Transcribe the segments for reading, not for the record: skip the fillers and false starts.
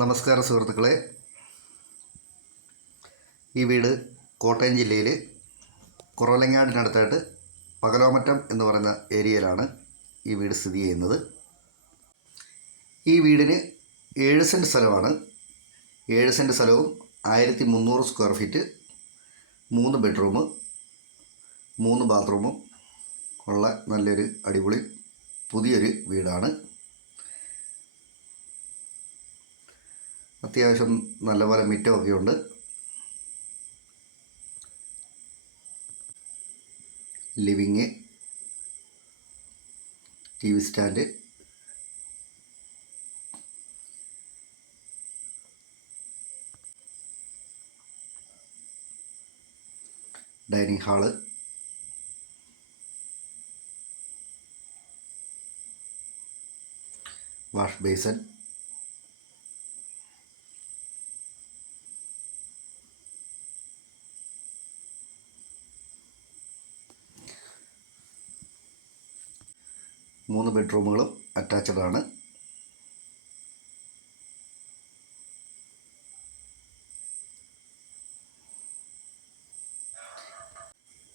നമസ്കാരം സുഹൃത്തുക്കളെ. ഈ വീട് കോട്ടയം ജില്ലയിൽ കുറവലങ്ങാടിനടുത്തായിട്ട് പകലോമറ്റം എന്ന് പറയുന്ന ഏരിയയിലാണ് ഈ വീട് സ്ഥിതി ചെയ്യുന്നത്. ഈ വീടിന് 7 സെൻറ്റ് സ്ഥലമാണ്. 7 സെൻറ്റ് സ്ഥലവും 1300 സ്ക്വയർ ഫീറ്റ്, 3 ബെഡ്റൂം 3 ബാത്റൂമും ഉള്ള നല്ലൊരു അടിപൊളി പുതിയൊരു വീടാണ്. അത്യാവശ്യം നല്ലപോലെ മുറ്റമൊക്കെ ഉണ്ട്. Living, TV stand, dining hall, wash basin, മൂന്ന് ബെഡ്റൂമുകളും അറ്റാച്ച്ഡ് ആണ്.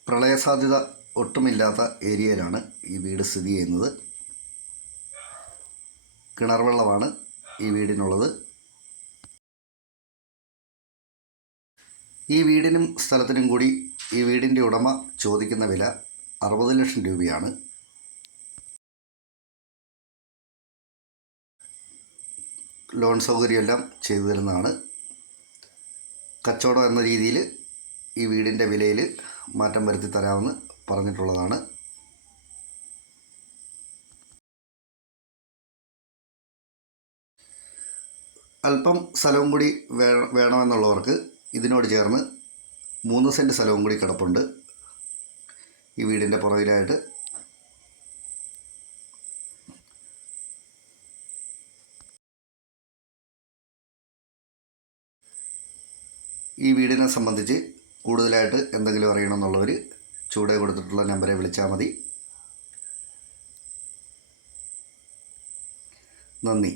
പ്രളയസാധ്യത ഒട്ടുമില്ലാത്ത ഏരിയയിലാണ് ഈ വീട് സ്ഥിതി ചെയ്യുന്നത്. കിണർ വെള്ളമാണ് ഈ വീടിനുള്ളത്. ഈ വീടിനും സ്ഥലത്തിനും കൂടി ഈ വീടിൻ്റെ ഉടമ ചോദിക്കുന്ന വില 60 ലക്ഷം രൂപയാണ്. ലോൺ സൗകര്യമെല്ലാം ചെയ്തു തരുന്നതാണ്. കച്ചവടം എന്ന രീതിയിൽ ഈ വീടിൻ്റെ വിലയിൽ മാറ്റം വരുത്തി തരാമെന്ന് പറഞ്ഞിട്ടുള്ളതാണ്. അല്പം സ്ഥലവും കൂടി വേണമെന്നുള്ളവർക്ക് ഇതിനോട് ചേർന്ന് 3 സെൻറ്റ് സ്ഥലവും കൂടി കിടപ്പുണ്ട് ഈ വീടിൻ്റെ പുറകിലായിട്ട്. ഈ വീടിനെ സംബന്ധിച്ച് കൂടുതലായിട്ട് എന്തെങ്കിലും അറിയണമെന്നുള്ളവർ ചൂടെ കൊടുത്തിട്ടുള്ള നമ്പറെ വിളിച്ചാൽ മതി. നന്ദി.